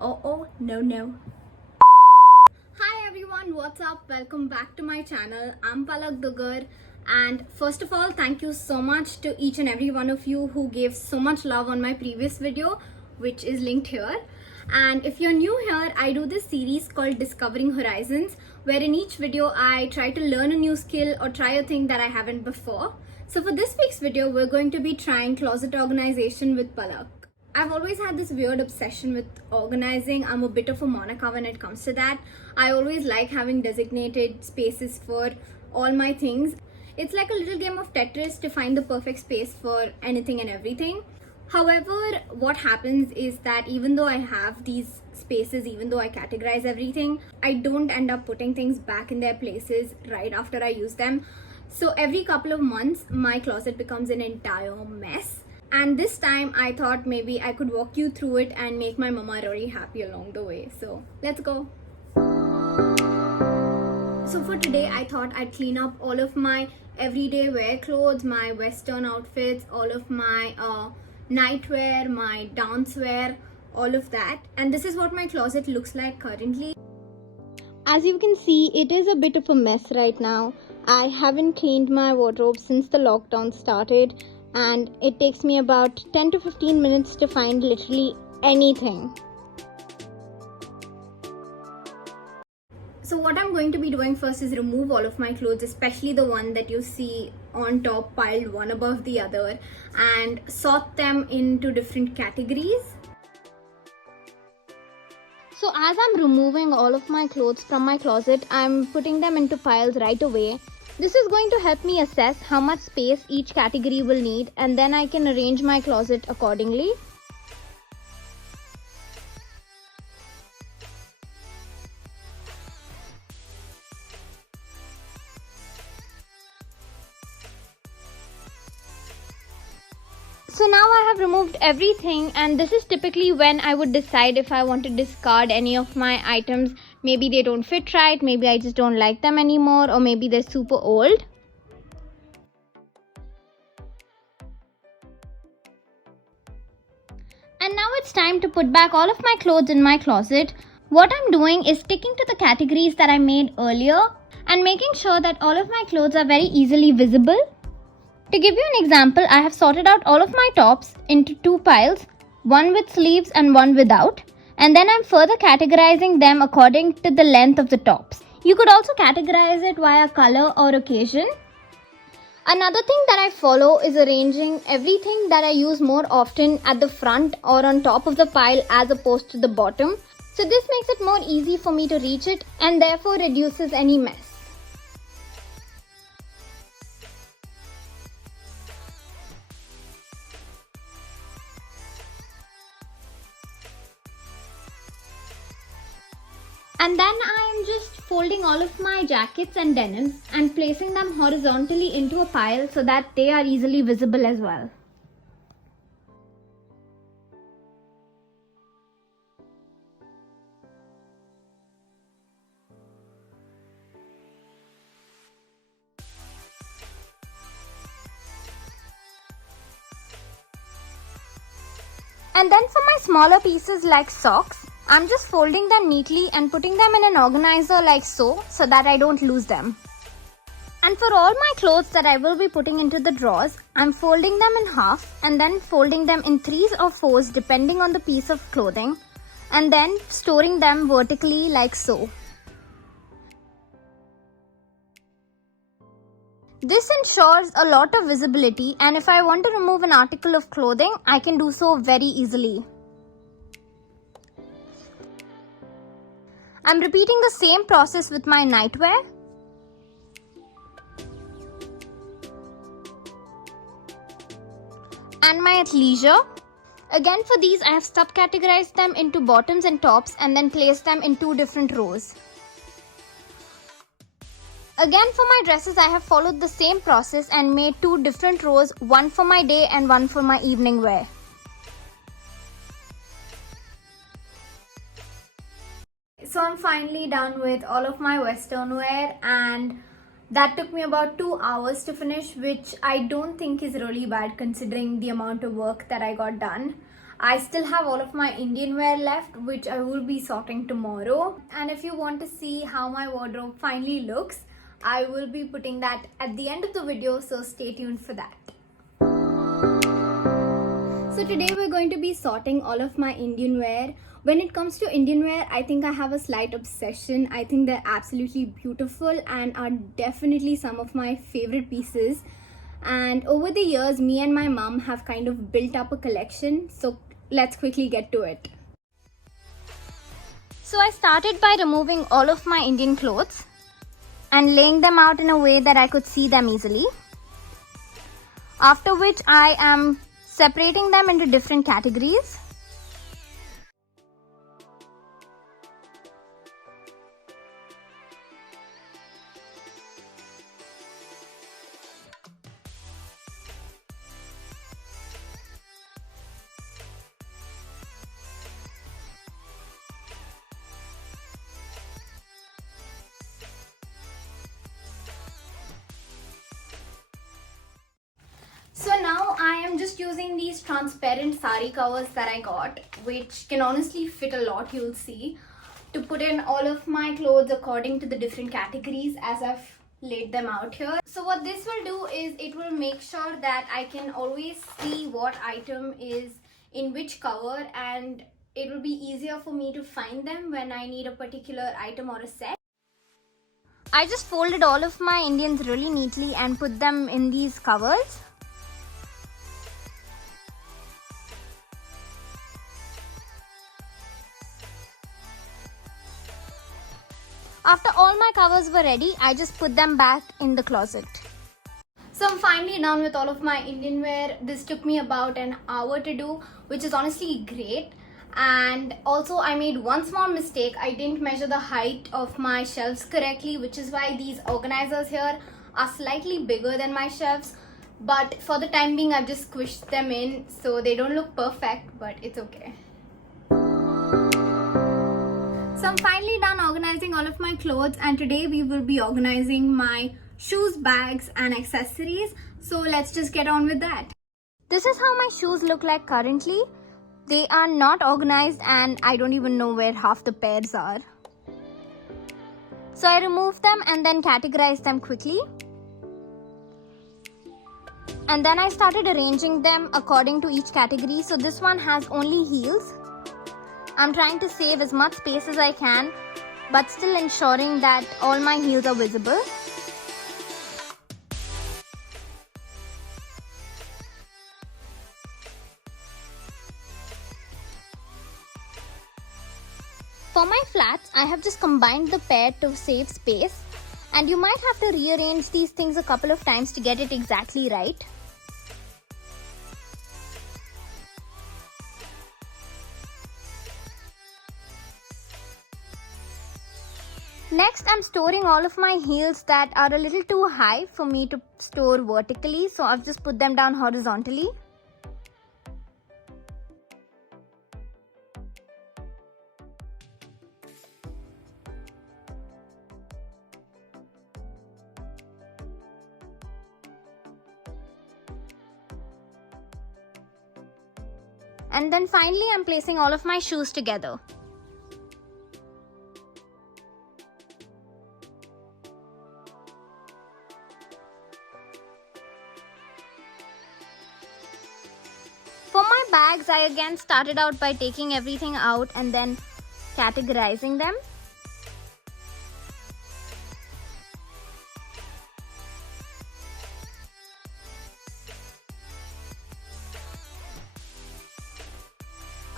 Oh, no. Hi everyone, what's up? Welcome back to my channel. I'm Palak Dugar, and first of all, thank you so much to each and every one of you who gave so much love on my previous video, which is linked here. And if you're new here, I do this series called Discovering Horizons, where in each video I try to learn a new skill or try a thing that I haven't before. So for this week's video, we're going to be trying closet organization with Palak. I've always had this weird obsession with organizing. I'm a bit of a Monica when it comes to that. I always like having designated spaces for all my things. It's like a little game of Tetris to find the perfect space for anything and everything. However, what happens is that even though I have these spaces, even though I categorize everything, I don't end up putting things back in their places right after I use them. So every couple of months, my closet becomes an entire mess. And this time I thought maybe I could walk you through it and make my mama really happy along the way. So let's go. So for today I thought I'd clean up all of my everyday wear clothes, my western outfits, all of my nightwear, my dance wear, all of that. And this is what my closet looks like currently. As you can see, it is a bit of a mess right now. I haven't cleaned my wardrobe since the lockdown started, and it takes me about 10 to 15 minutes to find literally anything. So what I'm going to be doing first is remove all of my clothes, especially the one that you see on top piled one above the other, and sort them into different categories. So as I'm removing all of my clothes from my closet, I'm putting them into piles right away. This is going to help me assess how much space each category will need, and then I can arrange my closet accordingly. So now I have removed everything, and this is typically when I would decide if I want to discard any of my items. Maybe they don't fit right, maybe I just don't like them anymore, or maybe they're super old. And now it's time to put back all of my clothes in my closet. What I'm doing is sticking to the categories that I made earlier and making sure that all of my clothes are very easily visible. To give you an example, I have sorted out all of my tops into two piles, one with sleeves and one without, and then I'm further categorizing them according to the length of the tops. You could also categorize it via color or occasion. Another thing that I follow is arranging everything that I use more often at the front or on top of the pile as opposed to the bottom. So this makes it more easy for me to reach it and therefore reduces any mess. And then I am just folding all of my jackets and denims and placing them horizontally into a pile so that they are easily visible as well. And then for my smaller pieces like socks, I'm just folding them neatly and putting them in an organizer like so that I don't lose them. And for all my clothes that I will be putting into the drawers, I'm folding them in half and then folding them in threes or fours depending on the piece of clothing, and then storing them vertically like so. This ensures a lot of visibility, and if I want to remove an article of clothing, I can do so very easily. I'm repeating the same process with my nightwear. And my athleisure. Again, for these I have subcategorized them into bottoms and tops and then placed them in two different rows. Again, for my dresses I have followed the same process and made two different rows, one for my day and one for my evening wear. So I'm finally done with all of my western wear, and that took me about 2 hours to finish, which I don't think is really bad considering the amount of work that I got done. I still have all of my Indian wear left, which I will be sorting tomorrow. And if you want to see how my wardrobe finally looks, I will be putting that at the end of the video, so stay tuned for that. So today we're going to be sorting all of my Indian wear. When it comes to Indian wear, I think I have a slight obsession. I think they're absolutely beautiful and are definitely some of my favorite pieces. And over the years, me and my mom have kind of built up a collection. So let's quickly get to it. So I started by removing all of my Indian clothes and laying them out in a way that I could see them easily. After which I am separating them into different categories. So now I am just using these transparent sari covers that I got, which can honestly fit a lot, you'll see, to put in all of my clothes according to the different categories as I've laid them out here. So what this will do is it will make sure that I can always see what item is in which cover, and it will be easier for me to find them when I need a particular item or a set. I just folded all of my Indians really neatly and put them in these covers. After all my covers were ready, I just put them back in the closet. So I'm finally done with all of my Indian wear. This took me about an hour to do, which is honestly great. And also I made one small mistake. I didn't measure the height of my shelves correctly, which is why these organizers here are slightly bigger than my shelves. But for the time being, I've just squished them in so they don't look perfect, but it's okay. So I'm finally done organizing all of my clothes, and today we will be organizing my shoes, bags and accessories. So let's just get on with that. This is how my shoes look like currently. They are not organized and I don't even know where half the pairs are. So I removed them and then categorized them quickly. And then I started arranging them according to each category. So this one has only heels. I'm trying to save as much space as I can, but still ensuring that all my heels are visible. For my flats, I have just combined the pair to save space, and you might have to rearrange these things a couple of times to get it exactly right. Next, I'm storing all of my heels that are a little too high for me to store vertically, so I've just put them down horizontally. And then finally, I'm placing all of my shoes together. For my bags, I again started out by taking everything out and then categorizing them.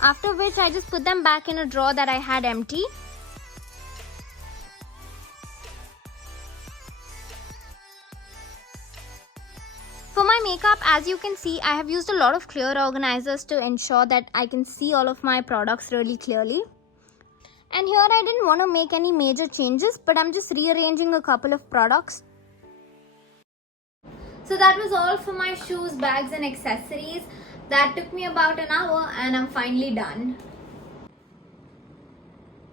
After which I just put them back in a drawer that I had empty. For my makeup, as you can see, I have used a lot of clear organizers to ensure that I can see all of my products really clearly. And here I didn't want to make any major changes, but I'm just rearranging a couple of products. So that was all for my shoes, bags and accessories. That took me about an hour and I'm finally done.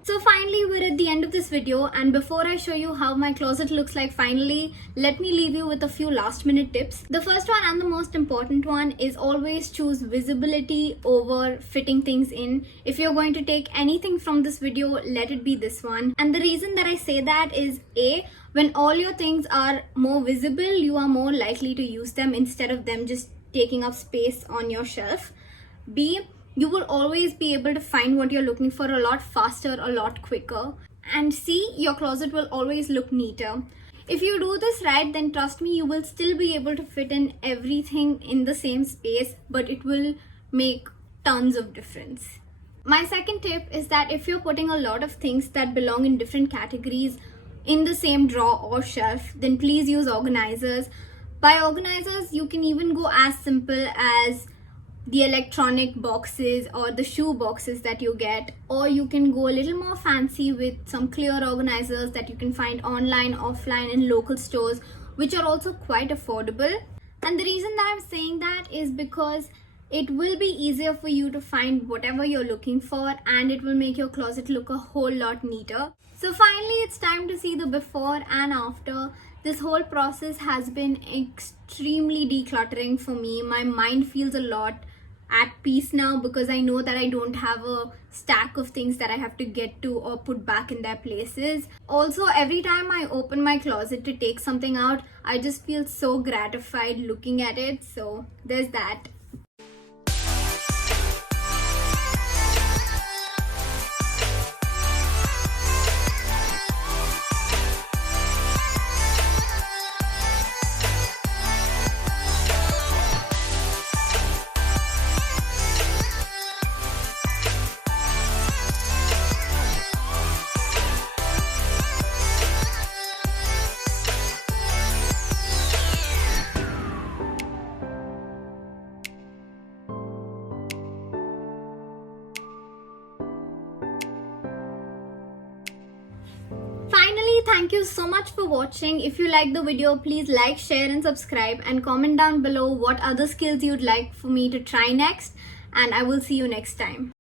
So finally, we're at the end of this video, and before I show you how my closet looks like finally, let me leave you with a few last minute tips. The first one and the most important one is always choose visibility over fitting things in. If you're going to take anything from this video, let it be this one. And the reason that I say that is A, when all your things are more visible, you are more likely to use them instead of them just taking up space on your shelf. B, you will always be able to find what you're looking for a lot faster, a lot quicker. And C, your closet will always look neater. If you do this right, then trust me, you will still be able to fit in everything in the same space, but it will make tons of difference. My second tip is that if you're putting a lot of things that belong in different categories in the same drawer or shelf, then please use organizers. By organizers, you can even go as simple as the electronic boxes or the shoe boxes that you get, or you can go a little more fancy with some clear organizers that you can find online, offline, in local stores, which are also quite affordable. And the reason that I'm saying that is because it will be easier for you to find whatever you're looking for, and it will make your closet look a whole lot neater. So finally, it's time to see the before and after. This whole process has been extremely decluttering for me. My mind feels a lot at peace now because I know that I don't have a stack of things that I have to get to or put back in their places. Also, every time I open my closet to take something out, I just feel so gratified looking at it. So there's that. Thank you so much for watching. If you like the video, please like, share and subscribe, and comment down below what other skills you'd like for me to try next, and I will see you next time.